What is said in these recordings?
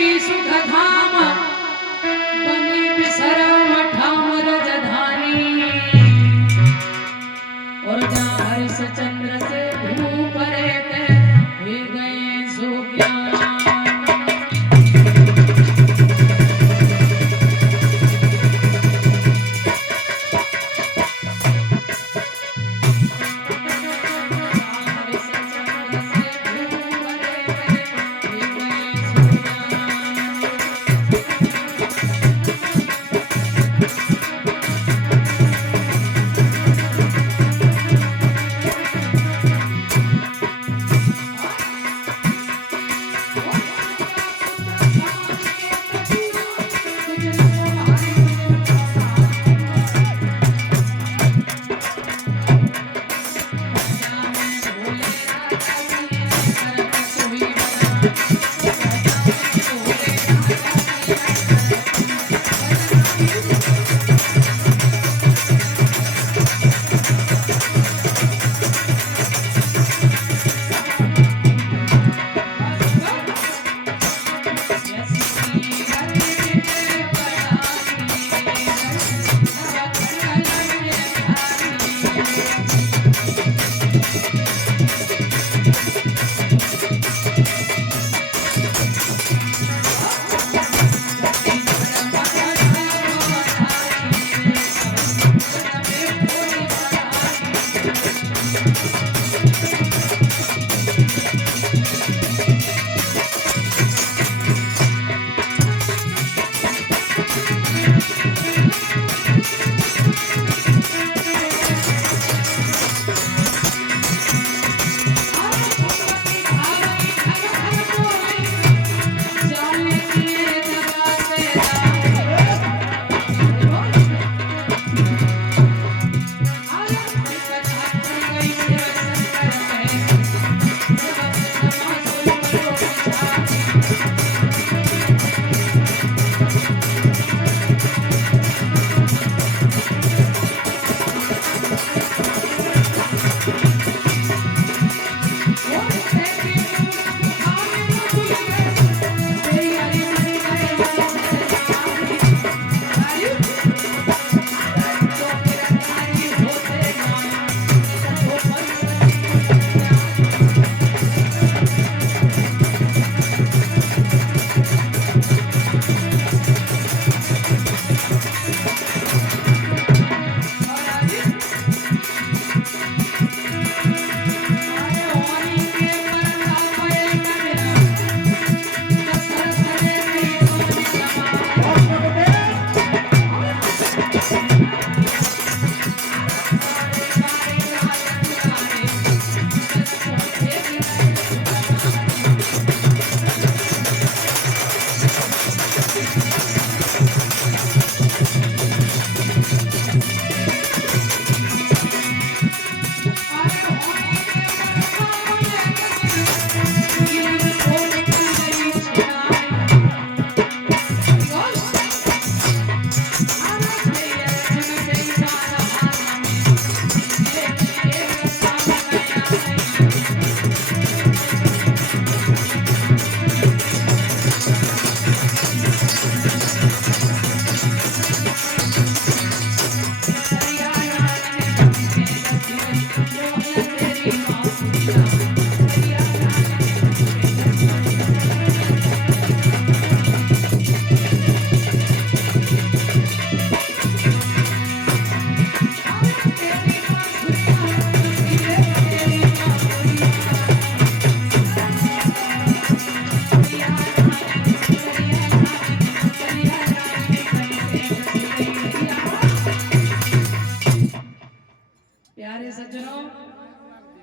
गई सुख धाम बनी बिसरम ठाम रजधानी और जहाँ हरिश्चंद्र से भूप रहते हुए गए सुज्ञान।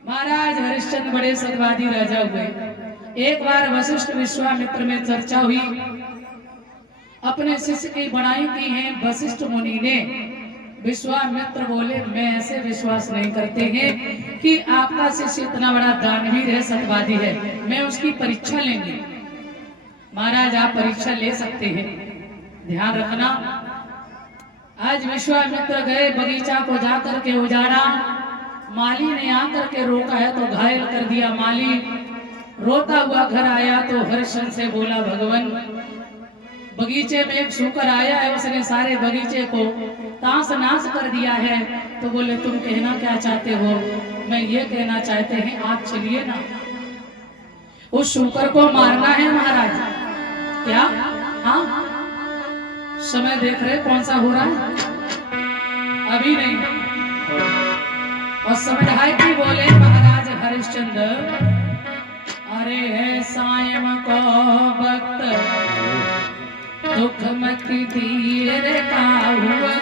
महाराज हरिश्चंद्र बड़े सत्यवादी राजा हुए। एक बार वशिष्ठ विश्वामित्र में चर्चा हुई, अपने शिष्य की बड़ाई की है वशिष्ठ मुनि ने। विश्वामित्र बोले मैं ऐसे विश्वास नहीं करते हैं कि आपका शिष्य इतना बड़ा दानवीर है, सत्यवादी है, मैं उसकी परीक्षा लेंगे। महाराज आप परीक्षा ले सकते हैं, ध्यान रखना। आज विश्वामित्र गए, बगीचा को जाकर के उजाड़ा, माली ने आकर के रोका है तो घायल कर दिया। माली रोता हुआ घर आया तो हर्षण से बोला, भगवान बगीचे में एक सूकर आया है, उसने सारे बगीचे को तास नाश कर दिया है। तो बोले, तुम कहना क्या चाहते हो? मैं ये कहना चाहते हैं, आप चलिए ना, उस सूकर को मारना है महाराज। क्या? हाँ, समय देख रहे कौन सा हो रहा है? अभी नहीं। और समझाए कि बोले महाराज हरिश्चंद्र, अरे है सायं को वक्त दुख मत धीर का हुआ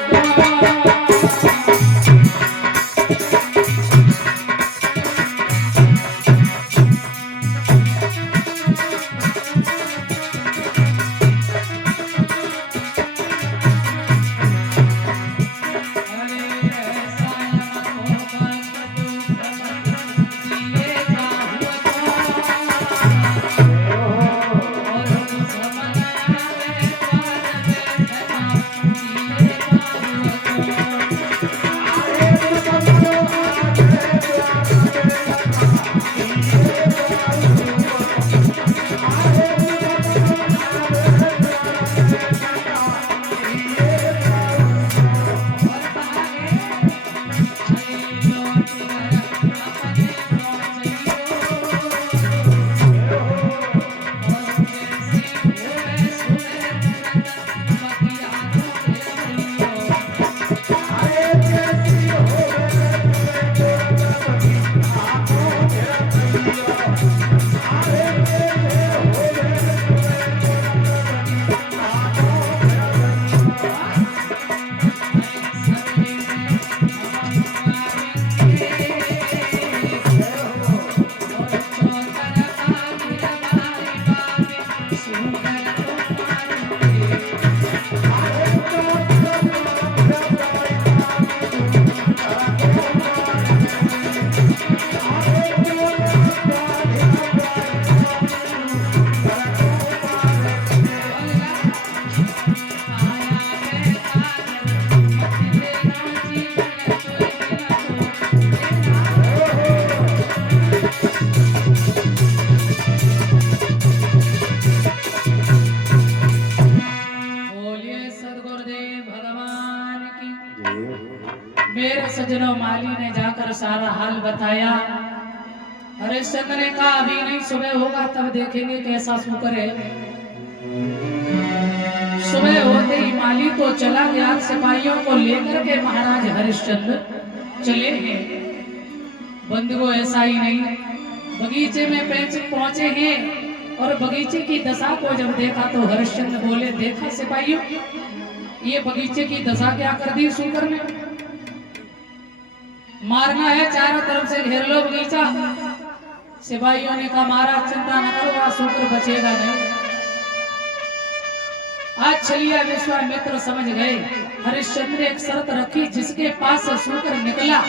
मेरे सजनों माली ने जाकर सारा हाल बताया। हरिश्चंद्र ने कहा, अभी नहीं, सुबह होगा तब देखेंगे कैसा सूकर है। सुबह होते ही माली तो चला गया, सिपाहियों को लेकर के महाराज हरिश्चंद्र चले गए। बंधुओं ऐसा ही नहीं, बगीचे में पहुंचे हैं और बगीचे की दशा को जब देखा तो हरिश्चंद्र बोले, देखा सिपाहियों, ये बगीचे की दशा क्या कर दी सूकर ने। मारना है, चारों तरफ से घेर लो बगीचा। सिपाहियों ने कहा, महाराज चिंता न करो, सूकर बचेगा नहीं। आज चलिए विश्वामित्र समझ गए। हरिश्चंद्र ने एक शर्त रखी, जिसके पास से सूकर निकला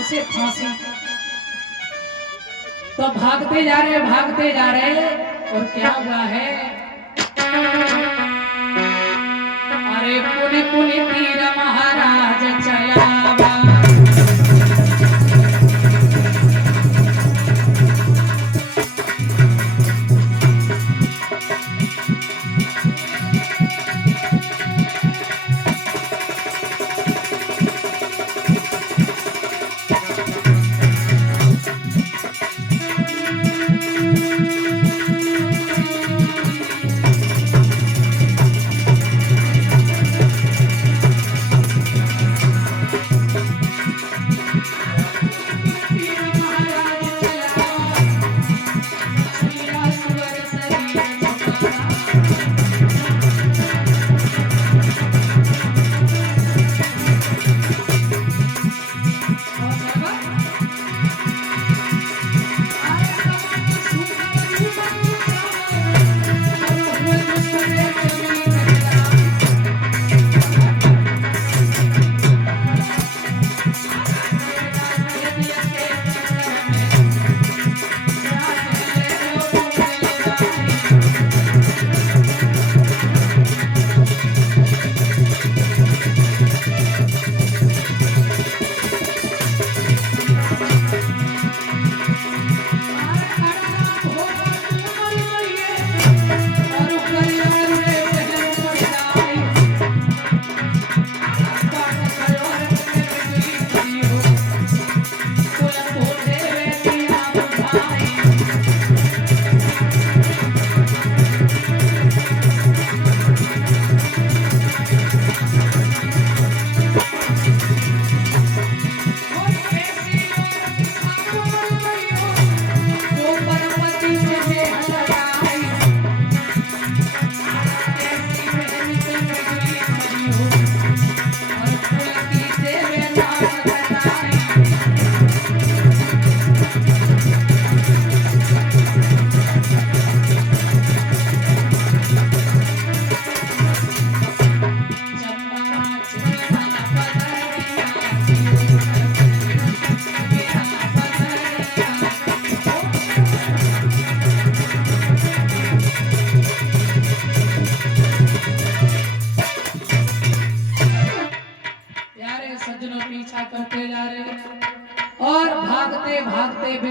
उसे फांसी। तो भागते जा रहे और क्या हुआ है? अरे पुनि पुनि तीर महाराज चलावा,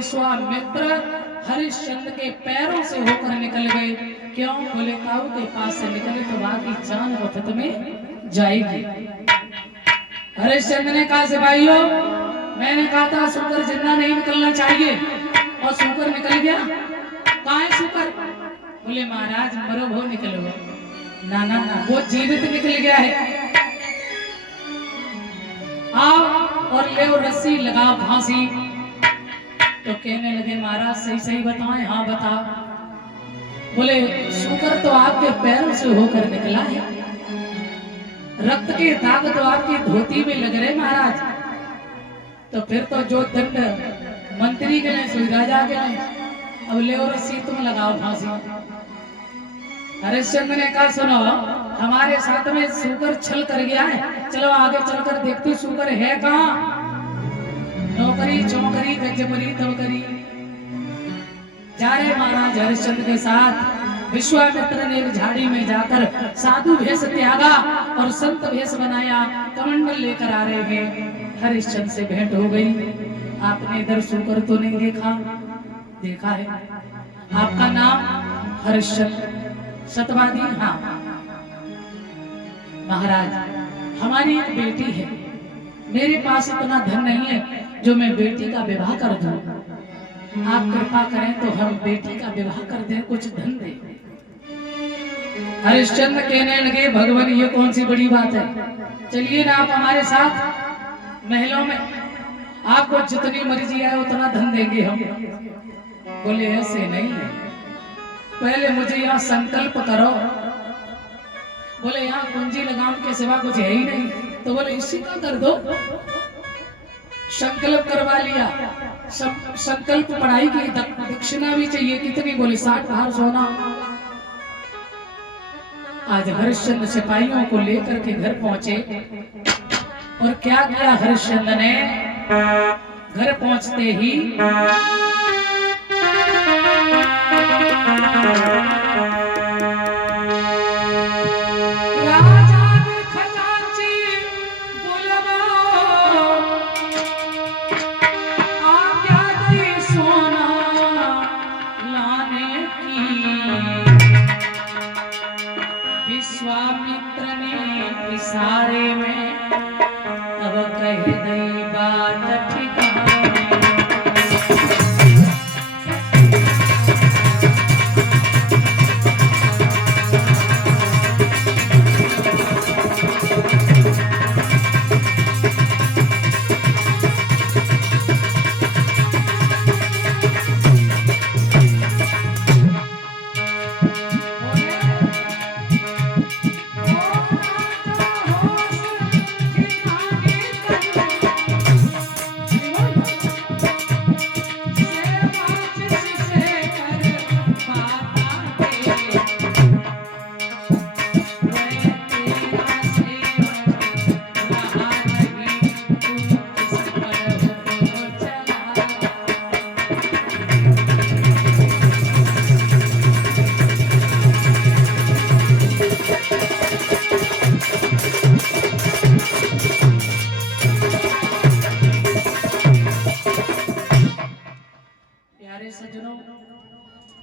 विश्वामित्र हरिश्चंद्र के पैरों से होकर निकल गए। क्यों? बोले काऊ के पास से निकले तो बाकी जान वक्त में जाएगी। हरिश्चंद्र ने कहा सिपाहियों, मैंने कहा था सुकर जिंदा नहीं निकलना चाहिए और सुकर निकल गया। कहाँ है सुकर? बोले महाराज मरो वो निकल गया। ना ना ना, वो जीवित निकल गया है। आओ और ले रस्सी लगा फांसी। तो कहने लगे महाराज सही सही बताएं। हाँ बता। बोले शुकर तो आपके पैरों से होकर निकला है, रक्त के दाग तो आपकी धोती में लग रहे महाराज। तो फिर तो जो दंड मंत्री के लिए सुई राजा के लिए, अब ले रस्सी तुम लगाओ फांसी। हरिश्चंद्र ने कहा सुनो, हमारे साथ में शुकर छल कर गया है, चलो आगे चलकर देखते शुकर है कहाँ। नौकरी चौकरी गजबरी तवकरी। जा रहे महाराज हरिश्चंद्र के साथ। विश्वामित्र ने एक झाड़ी में जाकर साधु भेष त्यागा और संत भेष बनाया, कमंडल लेकर आ रहे हैं। हरिश्चंद्र से भेंट हो गई। आपने इधर शुकर तो नहीं देखा? देखा है। आपका नाम हरिश्चंद्र, सतवादी? हाँ महाराज, हमारी एक बेटी है, मेरे पास इतना धन नहीं है जो मैं बेटी का विवाह कर दूं। आप कृपा करें तो हम बेटी का विवाह कर दें, कुछ धन दें। हरिश्चंद्र कहने लगे भगवान ये कौन सी बड़ी बात है, चलिए ना आप हमारे साथ महलों में, आपको जितनी मर्जी आए उतना धन देंगे हम। बोले ऐसे नहीं है, पहले मुझे यहाँ संकल्प करो। बोले यहाँ कुंजी लगाम के सिवा कुछ है ही नहीं। तो बोले इसी का कर दो। संकल्प करवा लिया। संकल्प पढ़ाई की, दक्षिणा भी चाहिए। कितनी? बोले 60 भार सोना। आज हरिश्चंद्र सिपाहियों को लेकर के घर पहुंचे और क्या किया हरिश्चंद्र ने? घर पहुंचते ही विश्वामित्र ने इशारे में तब कह गई बात ठिकाने।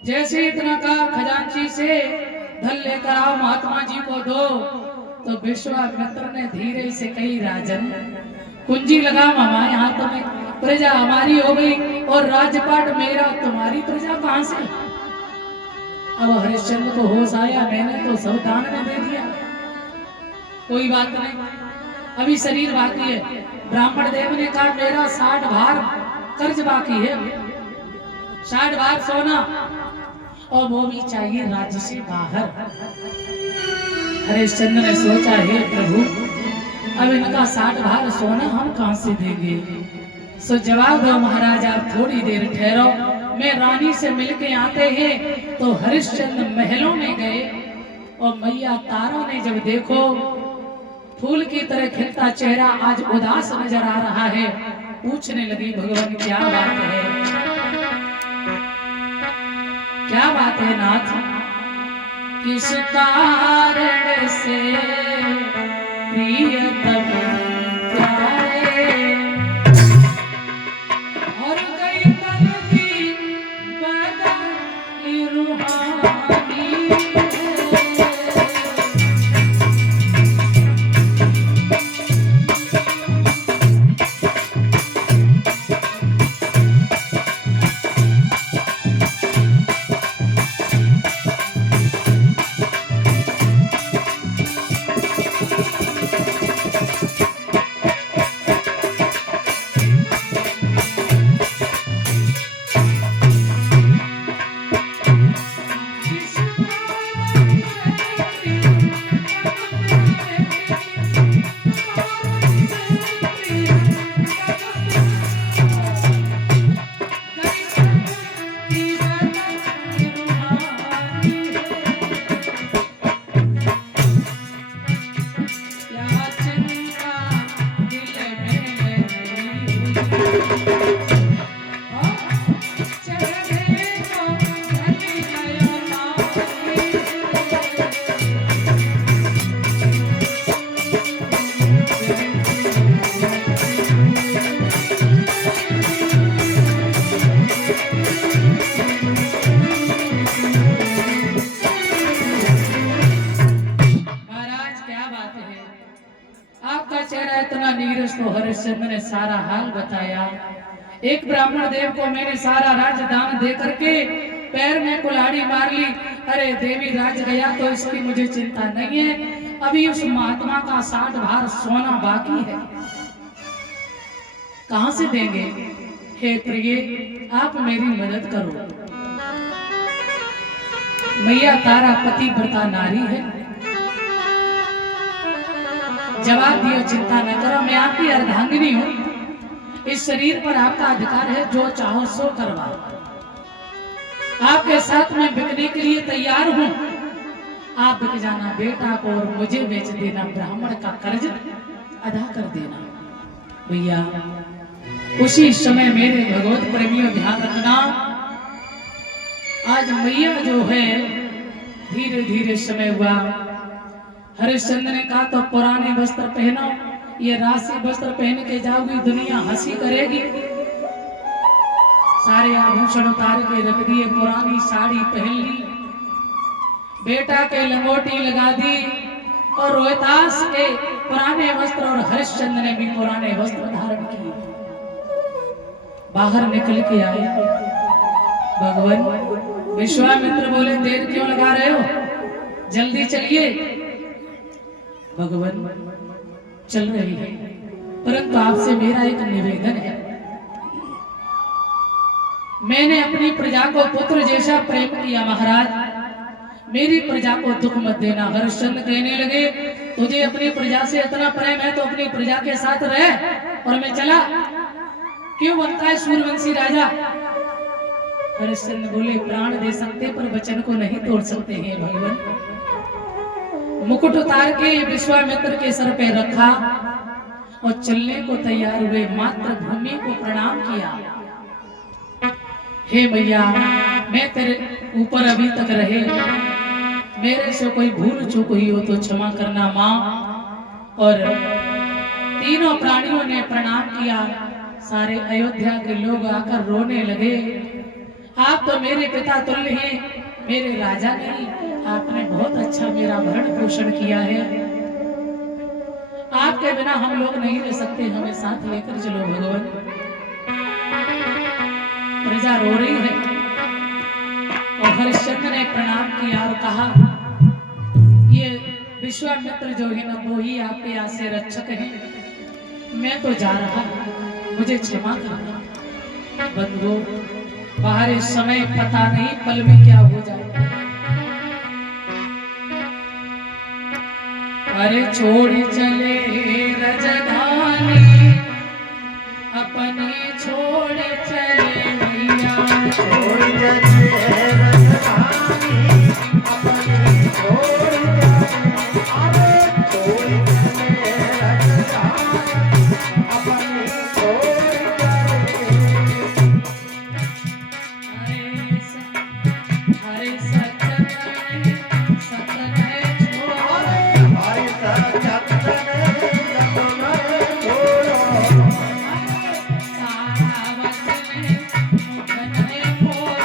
जैसे इतना कहा खजांची से धन लेकर आओ महात्मा जी को दो। तो विश्वामित्र ने धीरे से कही राजन कुंजी लगा हमारे हाथों में, प्रजा हमारी हो गई और राजपाट मेरा, तुम्हारी प्रजा कहां से? अब हरिश्चंद्र को होश आया, मैंने तो सब दान में दे दिया। कोई बात नहीं, अभी शरीर बाकी है। ब्राह्मण देव ने कहा मेरा 60 भार कर्ज बाकी है, 60 भार सोना, और वो भी चाहिए राज्य से बाहर। हरिश्चंद्र ने सोचा हे प्रभु, अब इनका 60 भार सोना हम कहां से देंगे? सो जवाब दो महाराज, आप थोड़ी देर ठहरो, मैं रानी से मिलके आते हैं। तो हरिश्चंद्र महलों में गए और मैया तारा ने जब देखो फूल की तरह खिलता चेहरा आज उदास नजर आ रहा है, पूछने लगी भगवान क्या बात है, क्या बात है नाथ? किस कारण से प्रियतम प्यारे और गई तन की हरिश्चंद्र ने सारा हाल बताया। एक ब्राह्मण देव को मैंने सारा राज्य दान दे करके पैर में कुल्हाड़ी मार ली। अरे देवी राज गया तो इसकी मुझे चिंता नहीं है, अभी उस महात्मा का 60 भार सोना बाकी है, कहां से देंगे? हे प्रिय, आप मेरी मदद करो। मैया तारा पतिव्रता नारी है। जवाब दियो, चिंता न करो, मैं आपकी अर्धांगिनी हूं। इस शरीर पर आपका अधिकार है, जो चाहो सो करवाओ। आपके साथ में बिकने के लिए तैयार हूं। आप बिक जाना बेटा को और मुझे बेच देना, ब्राह्मण का कर्ज अदा कर देना। भैया उसी समय मेरे भगवत प्रेमियों ध्यान रखना, आज मैया जो है धीरे धीरे समय हुआ। हरिश्चंद्र ने कहा तो पुराने वस्त्र पहनो, ये राशि वस्त्र पहन के जाओगी दुनिया हंसी करेगी। सारे आभूषण उतार के रख दिए, पुरानी साड़ी पहन ली, बेटा के लंगोटी लगा दी और रोहतास के पुराने वस्त्र और हरिश्चंद्र ने भी पुराने वस्त्र धारण किए। बाहर निकल के आए। भगवान विश्वामित्र बोले, देर क्यों लगा रहे हो, जल्दी चलिए। भगवान चल रही है, परंतु आपसे मेरा एक निवेदन है। मैंने अपनी प्रजा को पुत्र जैसा प्रेम किया महाराज, मेरी प्रजा को दुख मत देना। हरिश्चंद्र कहने लगे, तुझे अपनी प्रजा से इतना प्रेम है तो अपनी प्रजा के साथ रह और मैं चला। क्यों बनता है सूर्यवंशी राजा? हरिश्चंद्र बोले, प्राण दे सकते पर वचन को नहीं तोड़ सकते हैं भगवान। मुकुट उतार के विश्वामित्र के सर पे रखा और चलने को तैयार हुए। मातृभूमि को प्रणाम किया। हे मैया, मैं तेरे ऊपर अभी तक रहे, मेरे से कोई भूल चूक हुई हो तो क्षमा करना माँ। और तीनों प्राणियों ने प्रणाम किया। सारे अयोध्या के लोग आकर रोने लगे, आप तो मेरे पिता तुल्य हैं, मेरे राजा नहीं, आपने बहुत अच्छा मेरा भरण पोषण किया है, आपके बिना हम लोग नहीं रह सकते, हमें साथ लेकर चलो भगवान। प्रजा रो रही है और हरिश्चंद्र ने प्रणाम किया और कहा, ये विश्वामित्र जो है ना वो ही आपके यहाँ से रक्षक है, मैं तो जा रहा, मुझे क्षमा करना। बंधुओं, बाहर इस समय पता नहीं पल में क्या हो जाए। अरे छोड़ चले रजधानी, अपने छोड़ चले मैया, छोड़ चले रजधानी, अपने छोड़ चले, अरे छोड़ चले रजधानी, अपने छोड़ चले। हरे सचतन सतन छोड़, हरे सचतन सतन छोड़, सारा वचन मुखन बोल,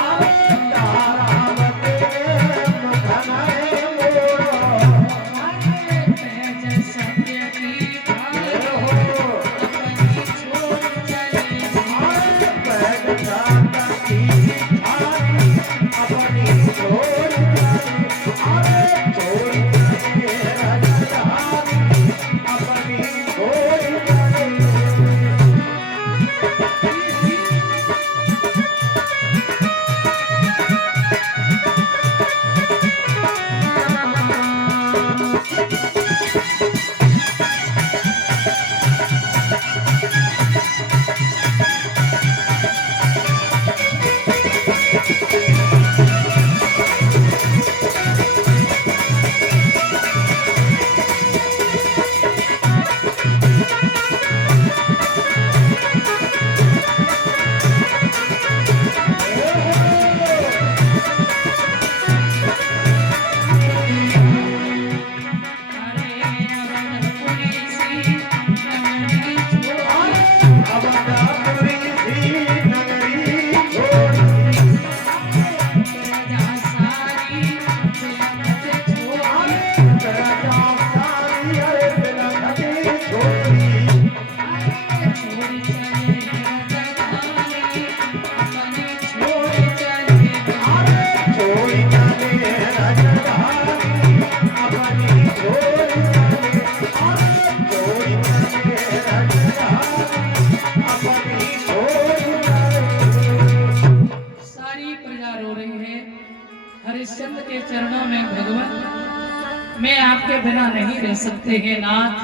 भगवान मैं आपके बिना नहीं रह सकते हैं नाथ।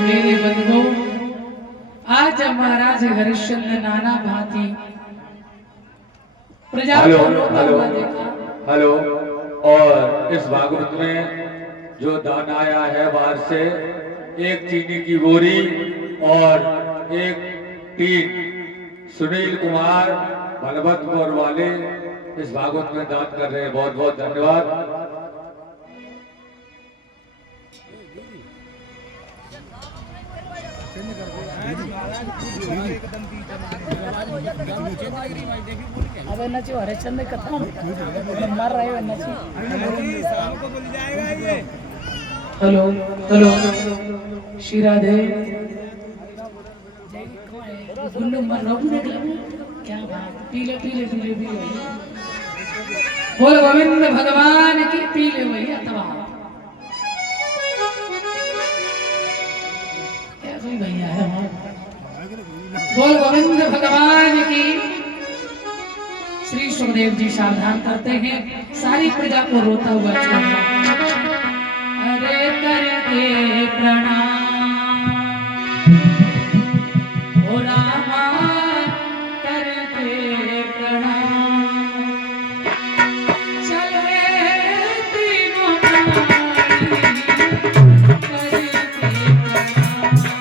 मेरे बंधुओं, आज महाराज हरिश्चंद्र नाना भांति प्रजा को रोता हुआ देखा। हेलो। और इस भागवत में जो दान आया है बाहर से, एक चीनी की बोरी और एक टीन सुनील कुमार बलवंतपुर वाले इस भागवत में दान कर रहे हैं। बहुत बहुत धन्यवाद। अब एनाची हरिश्चंद्र कथा मार रहे हो एनाची। हेलो हेलो श्री राधे गुंडू मर रघु देख लो क्या बात। पीले पीले पीले पीले बोल गोविंद भगवान की पीले भैया तबा कैसे भैया है। बोल गोविंद भगवान की। श्री सुखदेव जी सावधान करते हैं, सारी प्रजा को रोता हुआ छोड़ना। अरे करके प्रणाम ओ रामा करके प्रणाम चले तीनों प्राणी करके प्रणाम।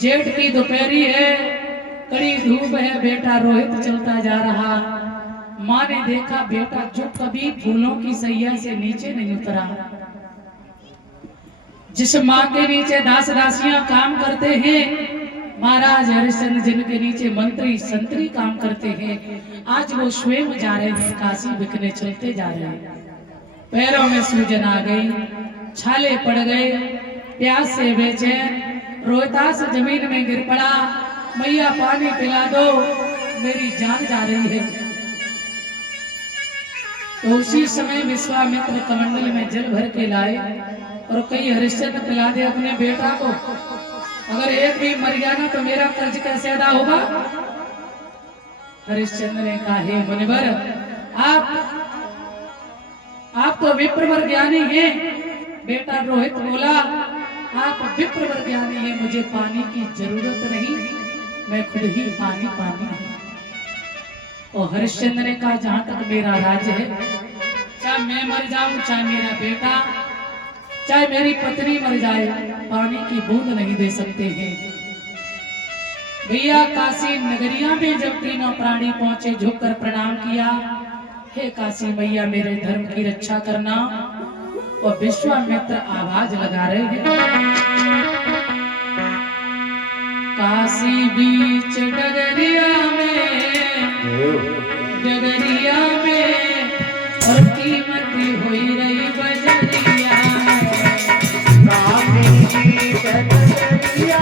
जेठ की दोपहरी है, कड़ी धूप है, बेटा रोहित चलता जा रहा। माँ ने देखा बेटा जो कभी फूलों की सैया से नीचे नहीं उतरा। जिस माँ के नीचे दास दासियां काम करते हैं, महाराज हरिश्चंद्र जिनके नीचे मंत्री संतरी काम करते हैं, आज वो स्वयं जा रहे हैं काशी बिकने चलते जा रहे हैं। पैरों में सूजन आ गई, छाले पड़ गए, प्यास से बेचैन रोहितास जमीन में गिर पड़ा। मैया पानी पिला दो, मेरी जान जा रही है। तो उसी समय विश्वामित्र कमंडल में जल भर के लाए और कई हरिश्चंद्र पिला दे अपने बेटा को। अगर एक भी मर गया ना तो मेरा कर्ज कैसे अदा होगा। हरिश्चंद्र ने कहा हे मुनिवर, आप तो विप्रवर ज्ञानी हैं। बेटा रोहित बोला आप विप्रवर ज्ञानी हैं, मुझे पानी की जरूरत नहीं, मैं खुद ही पानी हूं। और हरिश्चंद्र ने कहा जहां तक मेरा राज्य है, चाहे मैं मर जाऊं, चाहे मेरा बेटा, चाहे मेरी पत्नी मर जाए, पानी की बूंद नहीं दे सकते हैं। भैया काशी नगरिया में जब तीनों प्राणी पहुंचे, झुककर प्रणाम किया, हे काशी मैया मेरे धर्म की रक्षा करना। और विश्वामित्र आवाज लगा रहे हैं, काशी बीच डगरिया में और कीमत हुई रही बजरिया। काशी बीच डगरिया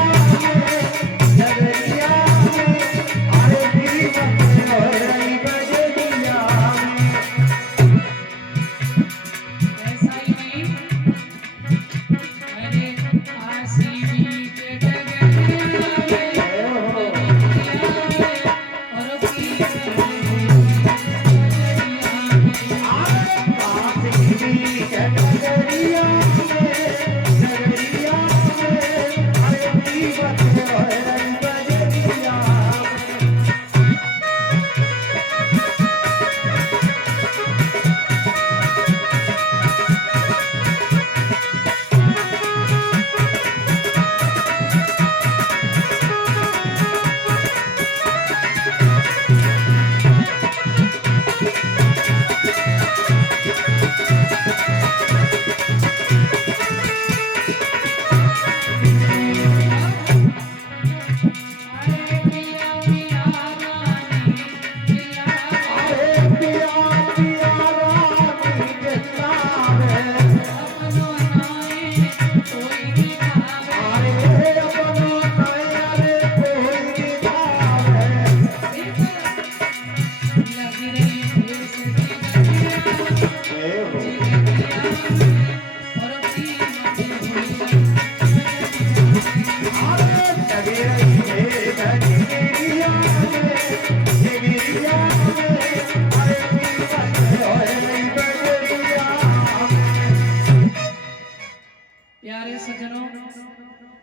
प्यारे सज्जनों,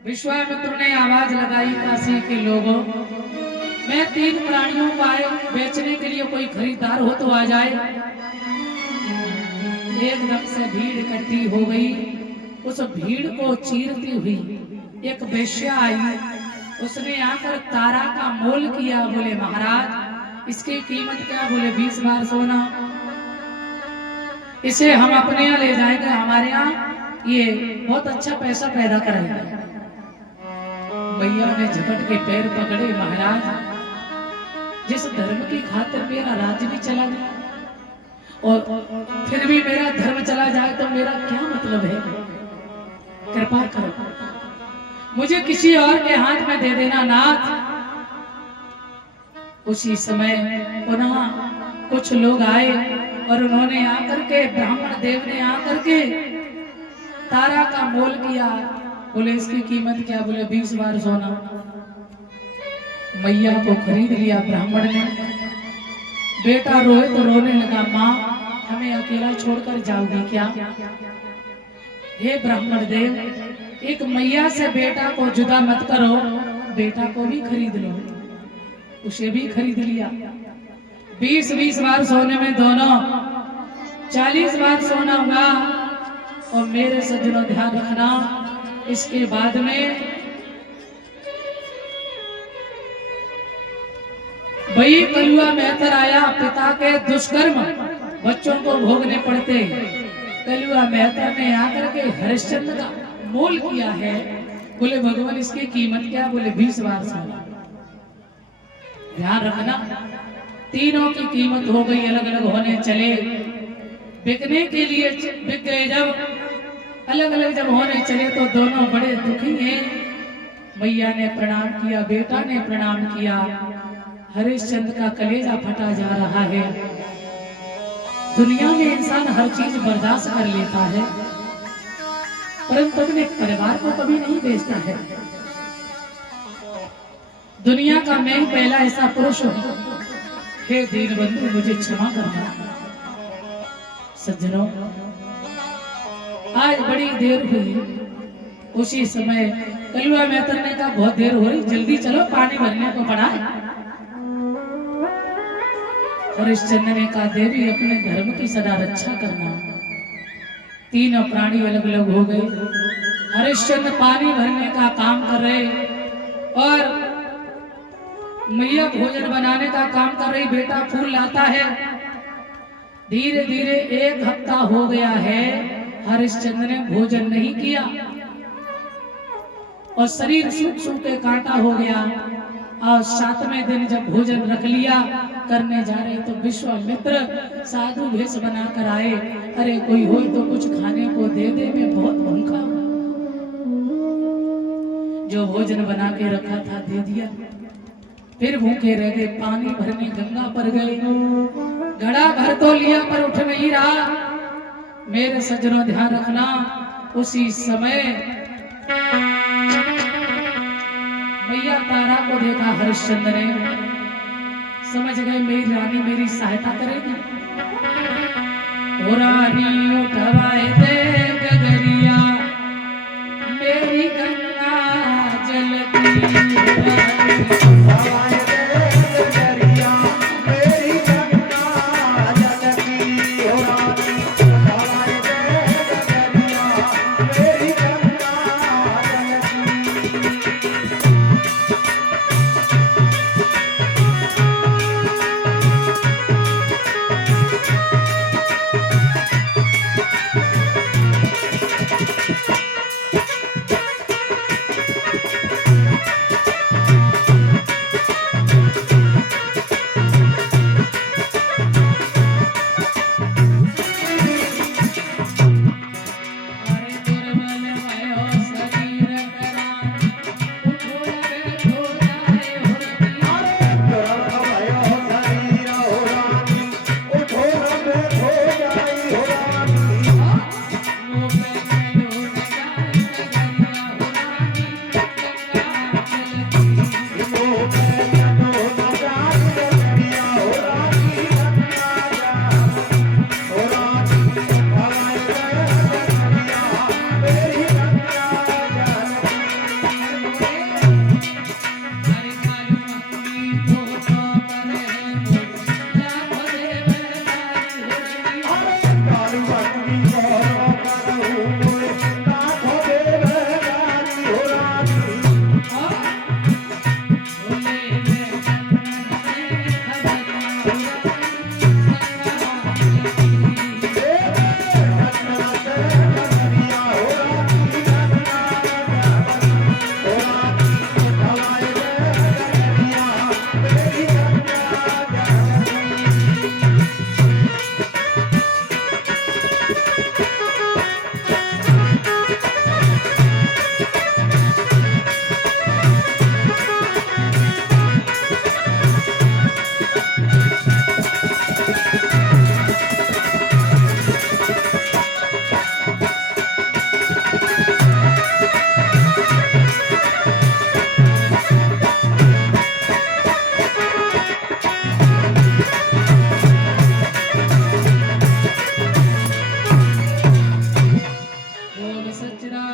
विश्वामित्र ने आवाज लगाई काशी के लोगों, मैं 3 प्राणियों को आए बेचने के लिए, कोई खरीदार हो तो आ जाए। एकदम से भीड़ इकट्ठी हो गई। उस भीड़ को चीरती हुई एक वेश्या आई। उसने आकर तारा का मोल किया। बोले महाराज इसकी कीमत क्या? बोले 20 बार सोना। इसे हम अपने यहाँ ले जाएंगे, हमारे यहाँ ये बहुत अच्छा पैसा पैदा करेगा। भैया ने झपट के पैर पकड़े, महाराज जिस धर्म की खातिर मेरा राज्य भी चला गया और फिर भी मेरा धर्म चला जाए तो मेरा क्या मतलब है? कृपा करो मुझे किसी और के हाथ में दे देना नाथ। उसी समय पुनः कुछ लोग आए और उन्होंने आकर के, ब्राह्मण देव ने आकर के तारा का मोल किया। बोले इसकी कीमत क्या? बोले 20 बार सोना। मैया को खरीद लिया ब्राह्मण ने। बेटा रोए तो रोने लगा, माँ हमें अकेला छोड़कर जाओगी क्या? हे ब्राह्मण देव, एक मैया से बेटा को जुदा मत करो, बेटा को भी खरीद लो। उसे भी खरीद लिया। 20-20 बार सोने में दोनों 40 बार सोना हुआ। और मेरे सज्जनों ध्यान रखना, इसके बाद में वही कलुआ मेहतर आया। पिता के दुष्कर्म बच्चों को भोगने पड़ते। कलुआ मेहतर ने आकर के हरिश्चंद्र का मोल किया है। बोले भगवान इसकी कीमत क्या? बोले 20 बार सोना। ध्यान रखना, तीनों की कीमत हो गई, अलग अलग होने चले। बिकने के लिए बिक गए, जब अलग अलग जब होने चले तो दोनों बड़े दुखी हैं। मैया ने प्रणाम किया, बेटा ने प्रणाम किया। हरिश्चंद्र का कलेजा फटा जा रहा है। दुनिया में इंसान हर चीज बर्दाश्त कर लेता है, परंतु अपने परिवार को कभी नहीं बेचता है। दुनिया का मैं ही पहला ऐसा पुरुष हूं। हे दीनबंधु मुझे क्षमा करना। सज्जनों, आज बड़ी देर हुई। उसी समय कलुआ मेहतर ने कहा बहुत देर हो रही, जल्दी चलो पानी भरने को पड़ा है। हरिश्चंद्र ने कहा देवी अपने धर्म की सदा रक्षा करना। तीनों प्राणी अलग अलग हो गए। हरिश्चंद्र पानी भरने का काम कर रहे और मैया भोजन बनाने का काम कर रही। बेटा फूल लाता है। धीरे धीरे 1 हफ्ता हो गया है, हरिश्चंद्र ने भोजन नहीं किया और शरीर सूख सूख के कांटा हो गया। और 7वें दिन जब भोजन रख लिया करने जा रहे तो विश्वामित्र साधु भेष बनाकर आए। अरे कोई हो तो कुछ खाने को दे दे, मैं बहुत भूखा हूं। जो भोजन बना के रखा था दे दिया। फिर भूखे रह गए। पानी भरने गंगा पर गए, घड़ा भर तो लिया पर उठ नहीं रहा। मेरे सज्जनों ध्यान रखना, उसी समय मैया तारा को देखा हरिश्चंद्र ने। समझ गए मेरी रानी मेरी सहायता करेगी। ओ रानी उठवाए दे गगरिया, मेरी गंगा जल की।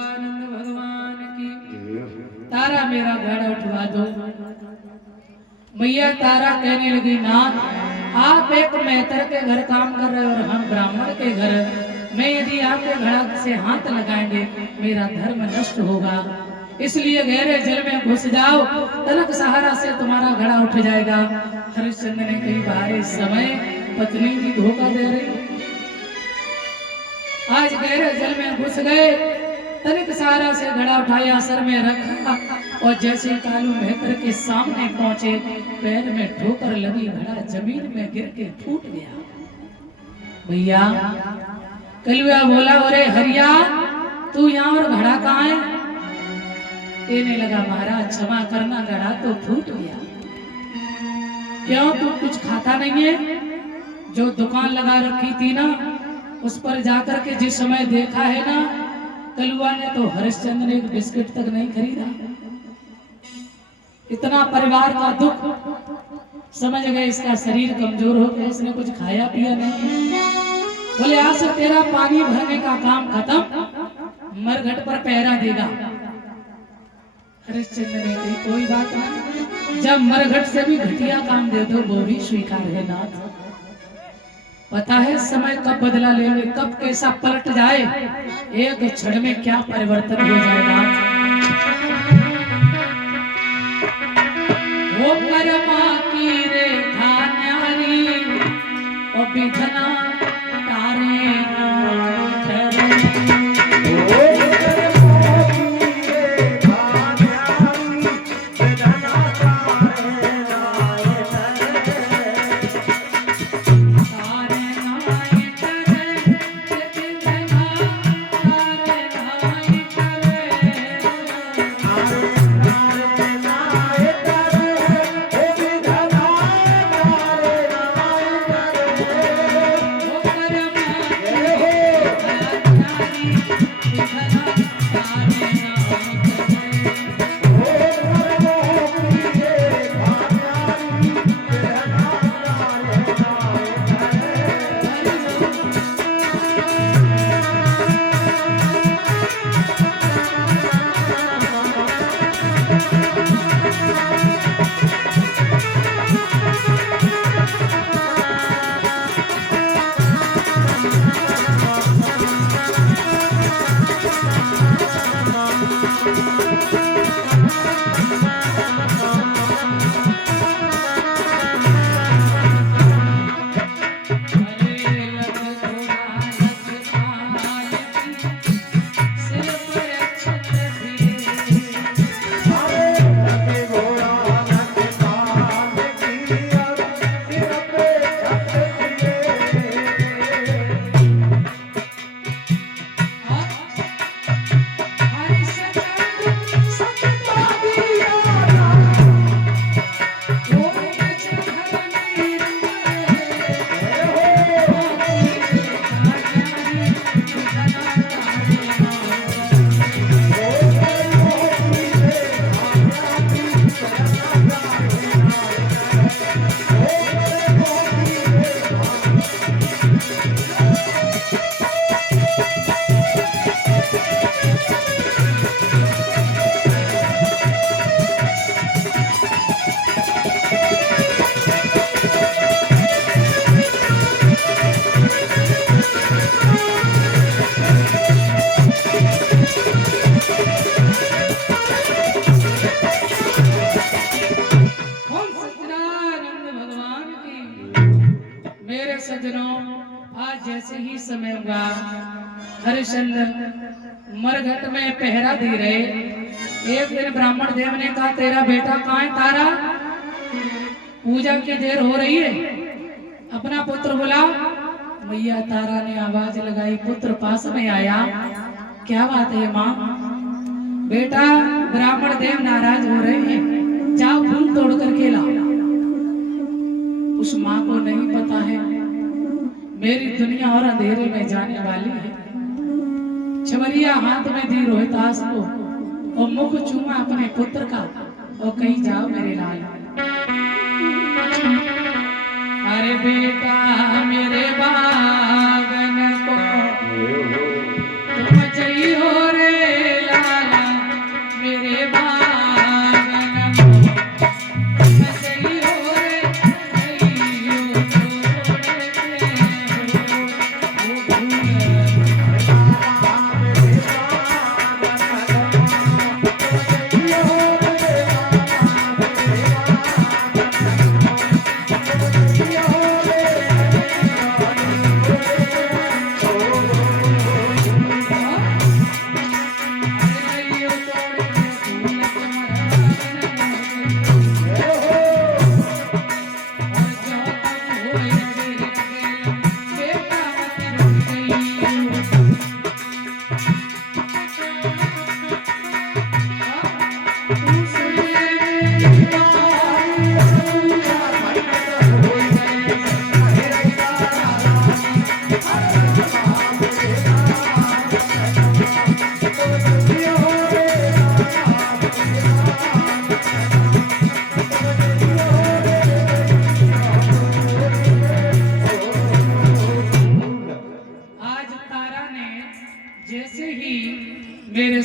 सच्चिदानंद भगवान की। तारा मेरा घड़ा उठवा दो। मैया तारा कहने लगी, नाथ आप एक मेहतर के घर काम कर रहे हो और हम ब्राह्मण के घर, मैं यदि आपके घड़ा से हाथ लगाएंगे मेरा धर्म नष्ट होगा, इसलिए गहरे जल में घुस जाओ, तनक सहारा से तुम्हारा घड़ा उठ जाएगा। हरिश्चंद्र ने कई बार इस समय पत्नी की धोखा दे रही, आज गहरे जल में घुस गए, तनिक सहारा से घड़ा उठाया, सर में रखा और जैसे कालू मेहतर के सामने पहुंचे, पैर में ठोकर लगी, घड़ा जमीन में गिर के फूट गया। भैया कलुआ बोला, अरे हरिया तू यहाँ और घड़ा कहाँ है? कहने लगा, महाराज क्षमा करना, घड़ा तो फूट गया। क्यों तू कुछ खाता नहीं है? जो दुकान लगा रखी थी ना, उस पर जाकर के जिस समय देखा है ना, कलुआ ने तो हरिश्चंद्र ने एक बिस्किट तक नहीं खरीदा। इतना परिवार का दुख समझ गए, इसका शरीर कमजोर हो गया, इसने कुछ खाया पिया नहीं। बोले आज से तेरा पानी भरने का काम खत्म, मरघट पर पहरा देगा। हरिश्चंद्र ने कही, कोई बात नहीं, जब मरघट से भी घटिया काम दे दो वो भी स्वीकार है नाथ। पता है समय कब बदला ले ले, कब कैसा पलट जाए, एक क्षण में क्या परिवर्तन हो जाएगा। वो परमा की रेखा न्यारी और विधना तारे हरिश्चंद्र मरघट में पहरा दे रहे। एक दिन ब्राह्मण देव ने कहा, तेरा बेटा कहाँ है तारा? पूजा की देर हो रही है, अपना पुत्र बुला। मैया तारा ने आवाज लगाई, पुत्र पास में आया। क्या बात है माँ? बेटा ब्राह्मण देव नाराज हो रहे हैं, जाओ फूल तोड़ करके लाओ। उस माँ को नहीं पता है मेरी दुनिया और अंधेरे में जाने वाली है। छवरिया हाथ में दी रोहितास को और मुख चूमा अपने पुत्र का और कहीं जाओ मेरे लाल। अरे बेटा मेरे बागन को तुम जई हो रे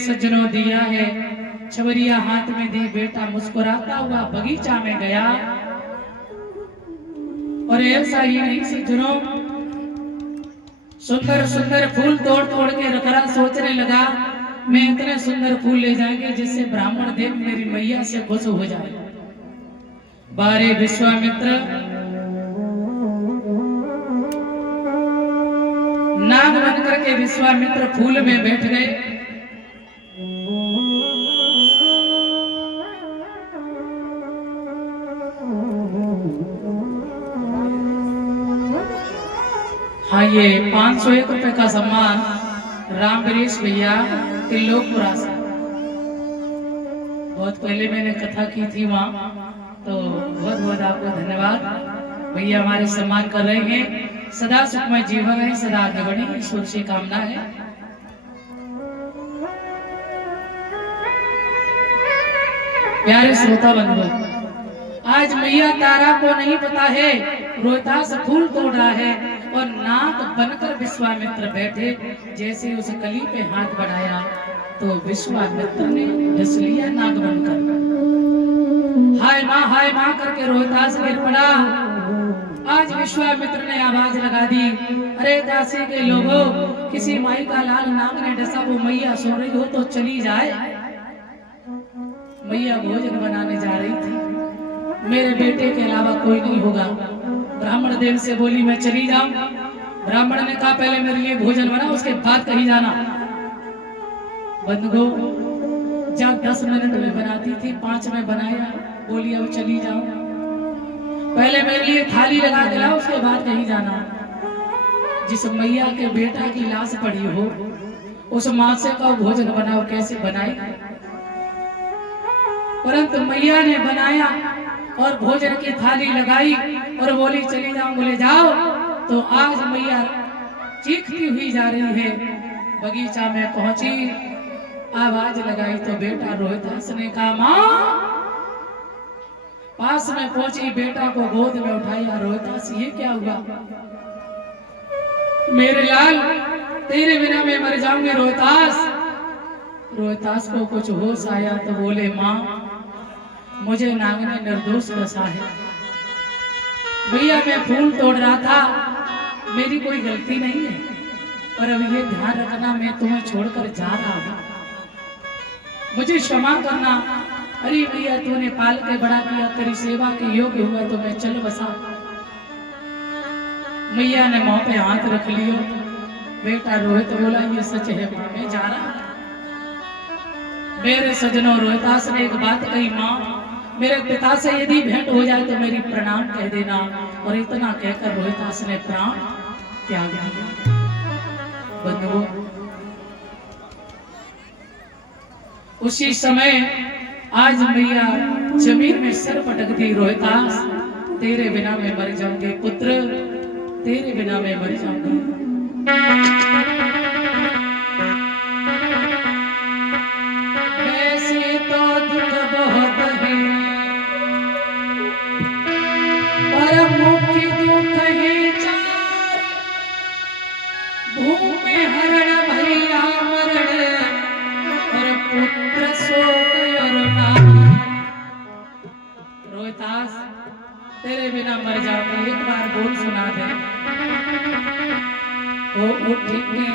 सज्जनों दिया है छवरिया हाथ में दी, बेटा मुस्कुराता हुआ बगीचा में गया। और ऐसा ही नहीं सज्जनों, सुंदर सुंदर फूल तोड़ तोड़ के रखरा सोचने लगा मैं इतने सुंदर फूल ले जाएंगे जिससे ब्राह्मण देव मेरी मैया से खुश हो जाए। बारे विश्वामित्र नाग बन करके विश्वामित्र फूल में बैठ गए। हाँ, ये 501 रुपए का सम्मान रामवरीश भैया त्रिलोकपुरा से। बहुत पहले मैंने कथा की थी वहाँ, तो बहुत बहुत आपको धन्यवाद। भैया हमारे सम्मान कर रहे हैं। सदा सुखमय जीवन है, सदा आगे बढ़े, ईश्वर से कामना है। प्यारे श्रोता बंधु, आज मैया तारा को नहीं पता है रोहतास फूल तोड़ रहा है और नाग बनकर विश्वामित्र बैठे। जैसे उस कली पे हाथ बढ़ाया तो विश्वामित्र ने डस लिया नाग बनकर। हाय माँ करके रोहतास गिर पड़ा। आज विश्वामित्र ने आवाज लगा दी, अरे दासी के लोगों, किसी माई का लाल नाग ने डसा, वो मैया सो रही हो तो चली जाए। मैया भोजन बनाने जा रही थी, मेरे बेटे के अलावा कोई नहीं होगा। ब्राह्मण देव से बोली मैं चली जाऊं। ब्राह्मण ने कहा पहले मेरे लिए भोजन बना, उसके बाद कहीं जाना। बंधुओं, जब 10 मिनट में बनाती थी 5 में बनाया, बोली अब चली जाओ। पहले मेरे लिए थाली लगा के लाओ, उसके बाद कहीं जाना। जिस मैया के बेटा की लाश पड़ी हो उस माँ से कहो भोजन बनाओ, कैसे बनाई। परंतु मैया ने बनाया और भोजन की थाली लगाई और बोली चली जाओ। बोले जाओ। तो आज मैया चीखती हुई जा रही है। बगीचा में पहुंची, आवाज लगाई तो बेटा रोहितास ने कहा माँ। पास में पहुंची, बेटा को गोद में उठाया। रोहितास ये क्या हुआ? मेरे लाल, तेरे बिना मैं मर जाऊंगी रोहितास। रोहितास को कुछ होश आया तो बोले माँ, मुझे नाग ने निर्दोष बसा है। भैया मैं फूल तोड़ रहा था, मेरी कोई गलती नहीं है, पर अब ये ध्यान रखना मैं तुम्हें छोड़कर जा रहा हूं, मुझे क्षमा करना। अरे भैया तूने पाल के बड़ा किया, तेरी सेवा के योग्य हुआ तो मैं चल बसा। मैया ने मुंह पे हाथ रख लियो। बेटा रोहित बोला ये सच है माँ, मैं जा रहा। मेरे सजनों, रोहितास ने एक बात कही माँ, मेरे पिता से यदि भेंट हो जाए तो मेरी प्रणाम कह देना। और इतना कहकर रोहितास ने प्राण त्याग दिया। बंधुओं, उसी समय आज मैया जमीन में सर पटक दी। रोहितास तेरे बिना मैं मर जाऊंगी, पुत्र तेरे बिना मैं मर जाऊंगी। वैसे तो दुख बहुत है, पर मुख्य दुख है चार। भूमि में हरण भैया मरण, और पुत्र शोक और नार। रोहितास तेरे बिना मर जाऊंगी, एक बार बोल सुना दे। वो उठ के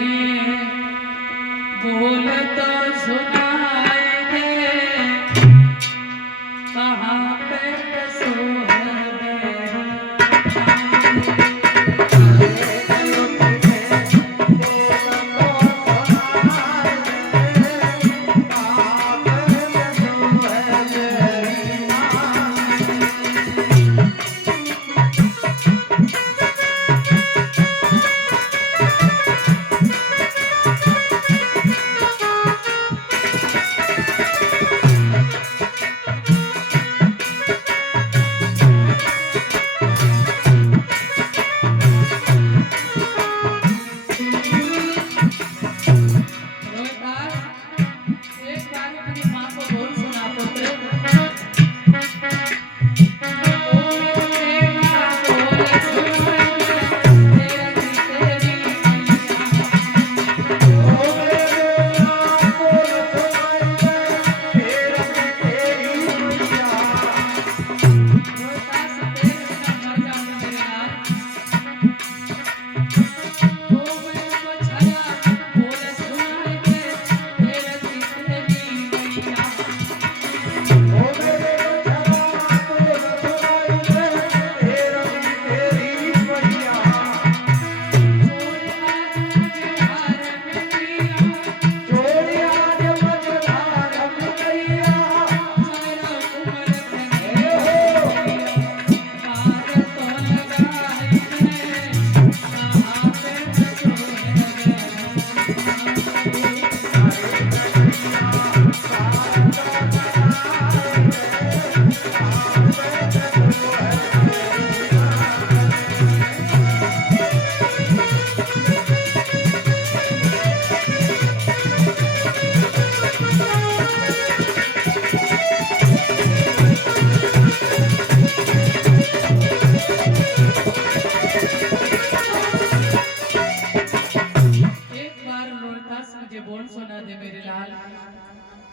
बोल तो सुनाई दे, कहाँ पे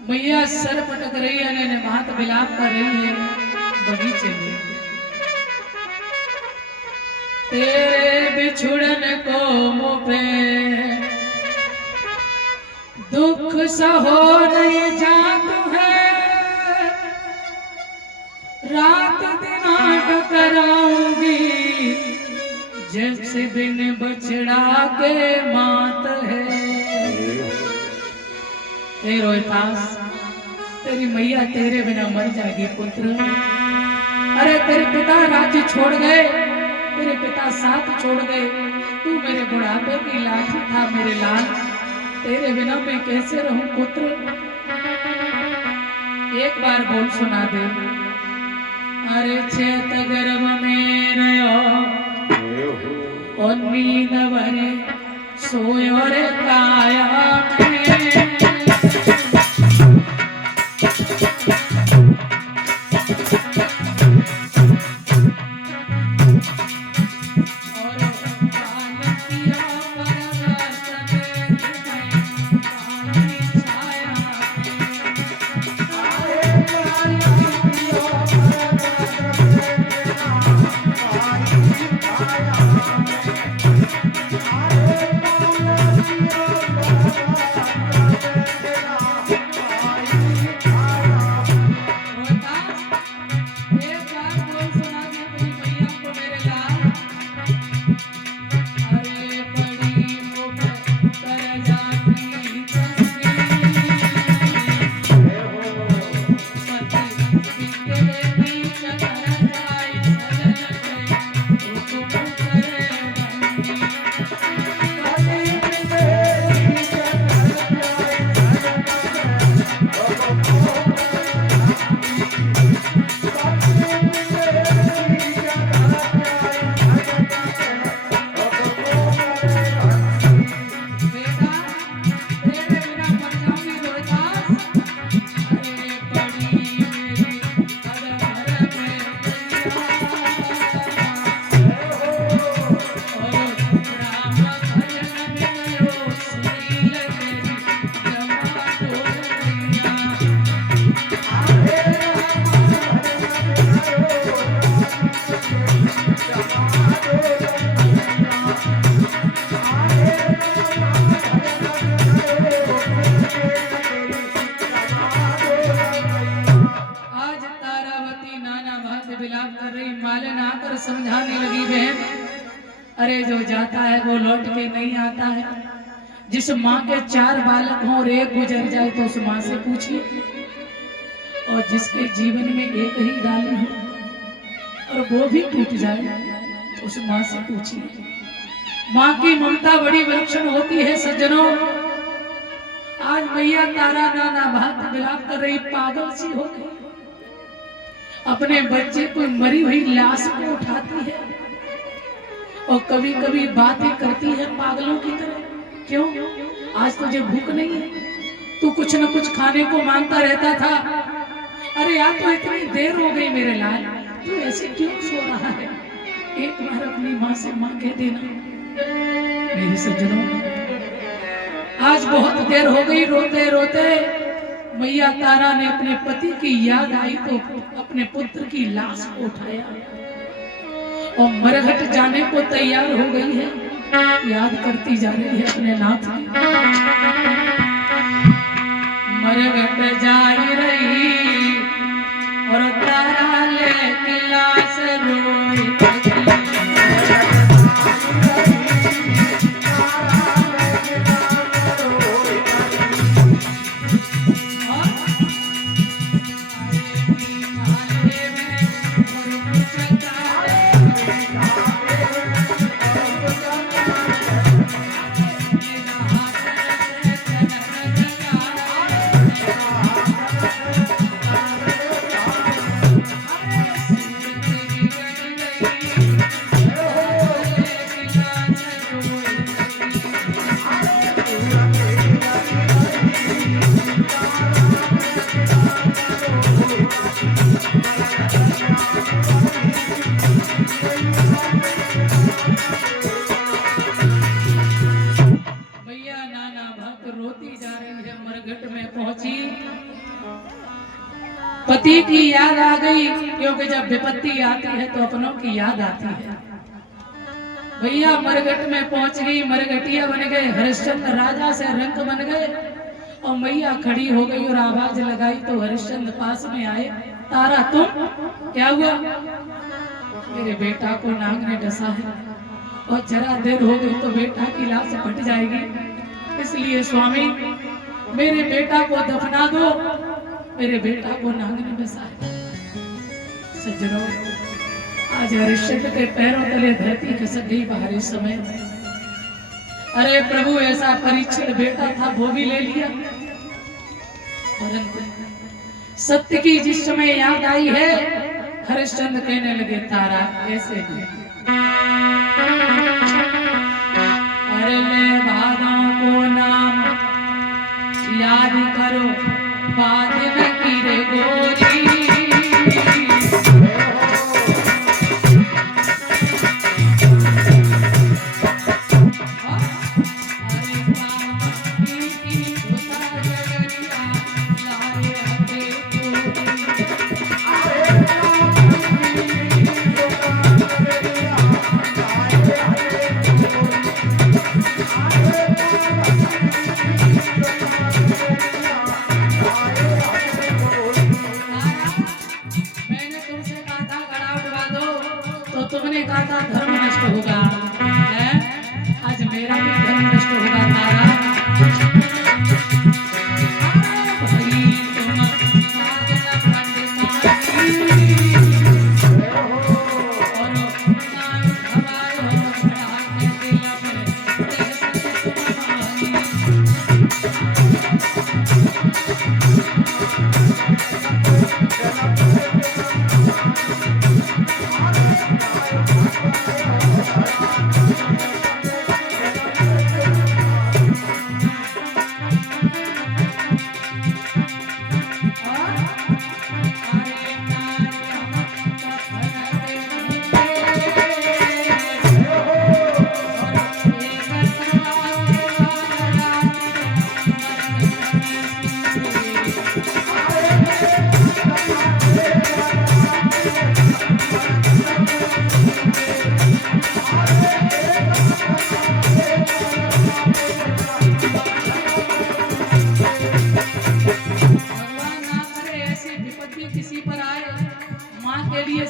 मैया सर पटक रही है ने मात विलाप कर रही है बगीचे में। तेरे बिछुड़न को मुँह पे दुख सहो नहीं जात है, रात दिन टकराऊंगी जैसे बिन बछड़ा के मात है। हे रोहितास, तेरी मैया तेरे बिना मर जाएगी पुत्र। अरे तेरे पिता राज्य छोड़ गए, तेरे पिता साथ छोड़ गए, तू मेरे बुढ़ापे की लाठी था मेरे लाल, तेरे बिना मैं कैसे रहूं पुत्र। एक बार बोल सुना दे। अरे चेत गर्भ में रहो और नींद भरे सोयो रे काया में। समझाने लगी बहन। अरे जो जाता है वो लौट के नहीं आता है। जिस माँ के 4 बालक हों और एक गुजर जाए तो उस माँ से पूछिए, और जिसके जीवन में एक ही डाली हो और वो भी टूट जाए तो उस माँ से पूछिए। माँ की ममता बड़ी विलक्षण होती है सज्जनों। आज मैया तारा नाना भात विलाप कर रही, पागल सी हो गई। अपने बच्चे को मरी हुई लाश को उठाती है और कभी कभी बातें करती है पागलों की तरह। क्यों? आज तुझे भूख नहीं है? तू कुछ न कुछ खाने को मांगता रहता था। अरे यार तो इतनी देर हो गई मेरे लाल, तू ऐसे क्यों सो रहा है? एक बार अपनी माँ से माँ कह देना। मेरे सज्जनों, आज बहुत देर हो गई। रोते रोते मैया तारा ने अपने पति की याद आई तो अपने पुत्र की लाश को उठाया और मरघट जाने को तैयार हो गई है। याद करती जा रही है अपने नाथ की। मरघट जा रही और तारा लेके लाश रोई। पहुंची, पति की याद आ गई, क्योंकि जब विपत्ति आती है तो अपनों की याद आती है। भैया मरघट में पहुंच गई, मरघटिया बन गए, हरिश्चंद्र राजा से रंक बन गए और मैया खड़ी हो गई और आवाज लगाई तो हरिश्चंद्र पास में आए। तारा तुम, क्या हुआ? मेरे बेटा को नाग ने डसा है और जरा देर हो गई तो बेटा की लाश फट जाएगी, इसलिए स्वामी मेरे बेटा को दफना दो, मेरे बेटा को नाग ने डसा है। सज्जनों, आज हरिश्चंद्र के पैरों तले धरती खसक गई बाहरी समय। अरे प्रभु, ऐसा परीक्षित बेटा था वो भी ले लिया। परंतु सत्य की जिस समय याद आई है, हरिश्चंद्र कहने लगे तारा कैसे भी, अरे ले भादों को नाम याद करो, बाद में कीरे गोरी। तुमने कहा था धर्म नष्ट होगा, है? आज मेरा भी धर्म नष्ट होगा तारा।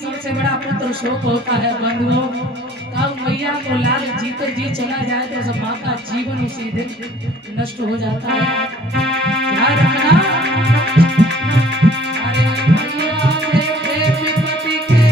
सबसे बड़ा पुत्र शोक होता है बंधुओं। तब मैया को लाल जीते जी चला जाए तो सब माँ का जीवन उसी दिन नष्ट हो जाता है। ध्यान रखना। अरे मैया के विपत्ति के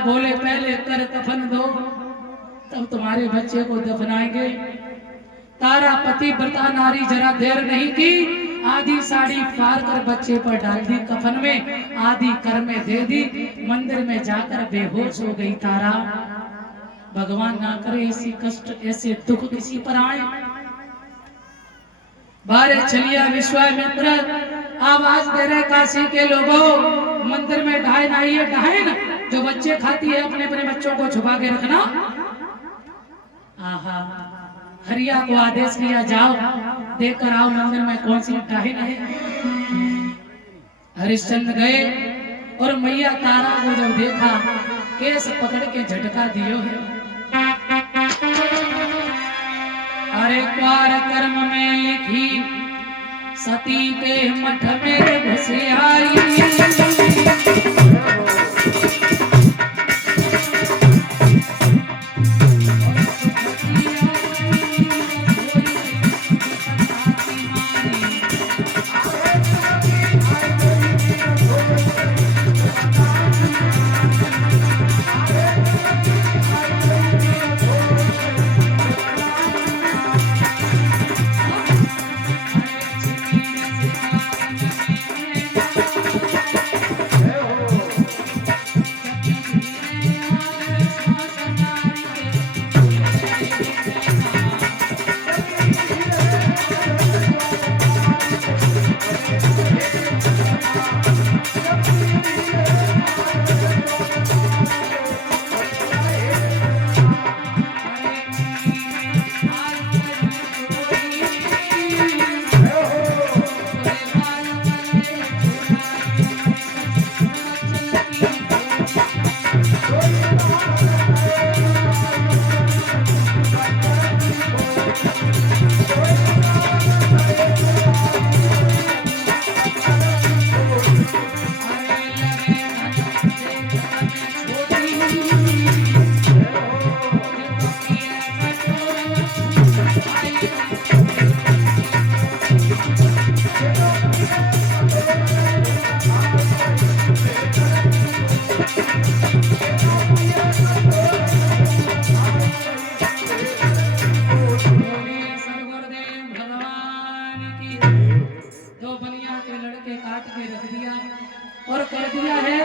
बोले पहले कर कफन दो तब तुम्हारे बच्चे को दफनाएंगे। तारा पतिव्रता नारी जरा देर नहीं की, आधी साड़ी फाड़ कर बच्चे पर डाल दी कफन में, आधी कर में दे दी, मंदिर में जाकर बेहोश हो गई तारा। भगवान ना करे ऐसी कष्ट ऐसे दुख किसी पर आए। बारे चलिया विश्वामित्र आवाज दे रहे काशी के लोगों, मंदिर में ढाइन आई है ढाइन। जो बच्चे खाती है अपने अपने बच्चों को छुपा के रखना। आहा, हरिया को आदेश किया, जाओ देखकर आओ मंदिर में कौन सी डाहिन है। हरिश्चंद्र गए और मैया तारा को जब देखा, केस पकड़ के झटका दियो है। अरे क्वार कर्म में लिखी सती के मठ में घुसे आई। और कह दिया है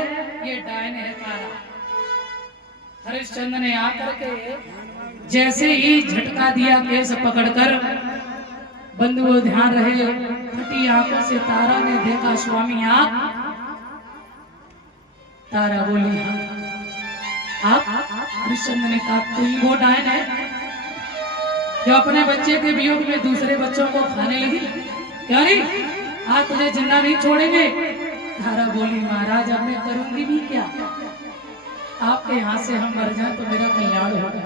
ये डायन है तारा। हरिश्चंद्र ने आकर के जैसे ही झटका दिया केस पकड़कर, बंधुओं ध्यान रहे, फटी आंखों से तारा ने देखा स्वामी आप। तारा बोली हाँ आप। हरिश्चंद्र ने कहा तुम वो डायन है जो अपने बच्चे के वियोग में दूसरे बच्चों को खाने लगी? क्या नहीं, आज तुझे जिंदा नहीं छोड़ेंगे। तारा बोली महाराज अब मैं करूंगी भी क्या, आपके यहाँ से हम मर जाएं तो मेरा कल्याण होगा,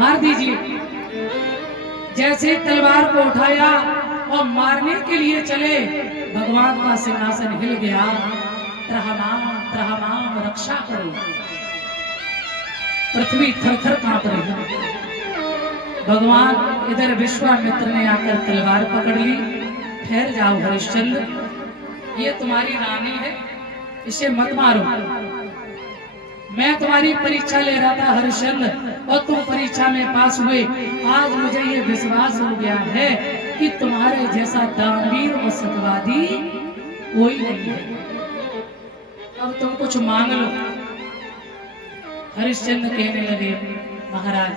मार दीजिए। जैसे तलवार को उठाया और मारने के लिए चले, भगवान का सिंहासन हिल गया। त्रहमाम रक्षा करो, पृथ्वी थर-थर कांप रही। भगवान इधर विश्वामित्र ने आकर तलवार पकड़ ली। ठहर जाओ हरिश्चंद्र, ये तुम्हारी रानी है, इसे मत मारो। मैं तुम्हारी परीक्षा ले रहा था हरिश्चंद्र, और तुम परीक्षा में पास हुए। आज मुझे ये विश्वास हो गया है कि तुम्हारे जैसा दानवीर और सत्यवादी कोई नहीं है। अब तुम कुछ मांग लो। हरिश्चंद्र कहने लगे महाराज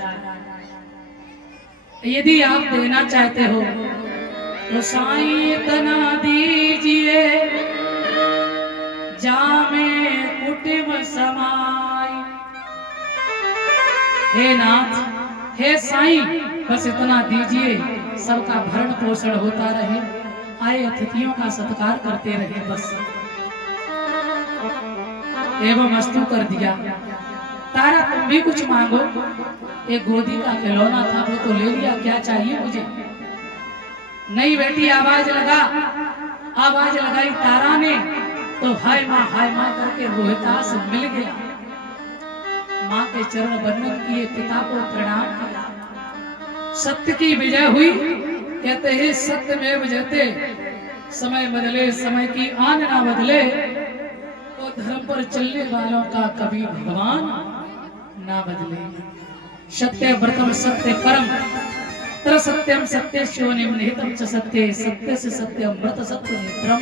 यदि आप देना चाहते हो तो साईं इतना दीजिए जामे कुटिम समाई। हे नाथ, हे साईं, बस इतना दीजिए, सबका भरण पोषण होता रहे, आए अतिथियों का सत्कार करते रहे बस। एवं अस्तु कर दिया। तारा तुम भी कुछ मांगो। एक गोदी का खिलौना था वो तो ले लिया, क्या चाहिए मुझे? नहीं बेटी, आवाज लगाई तारा ने तो हाय माँ करके रोहितास मिल गया। माँ के चरण वंदन किए, पिता को प्रणाम किया। सत्य की विजय हुई। कहते हैं सत्य में विजयते, समय बदले समय की आन ना बदले, तो धर्म पर चलने वालों का कभी भगवान ना बदले। सत्य व्रतम सत्य परम त्र सत्यम सत्य शिवनिम निहितम च सत्य सत्य से सत्यम व्रत सत्य नेत्रम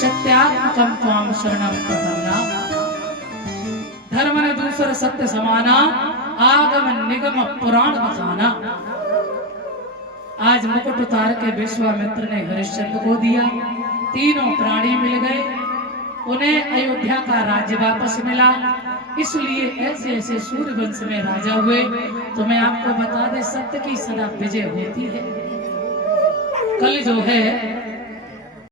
सत्यात्मकम त्वाम शरणम प्रपन्ना। धर्म ने दूसरा सत्य समाना, आगम निगम पुराण बखाना। आज मुकुट उतार के विश्वामित्र ने हरिश्चंद्र को दिया। तीनों प्राणी मिल गए। उन्हें अयोध्या का राज्य वापस मिला, इसलिए ऐसे ऐसे सूर्य वंश में राजा हुए। तो मैं आपको बता दें, सत्य की सदा विजय होती है। कल जो है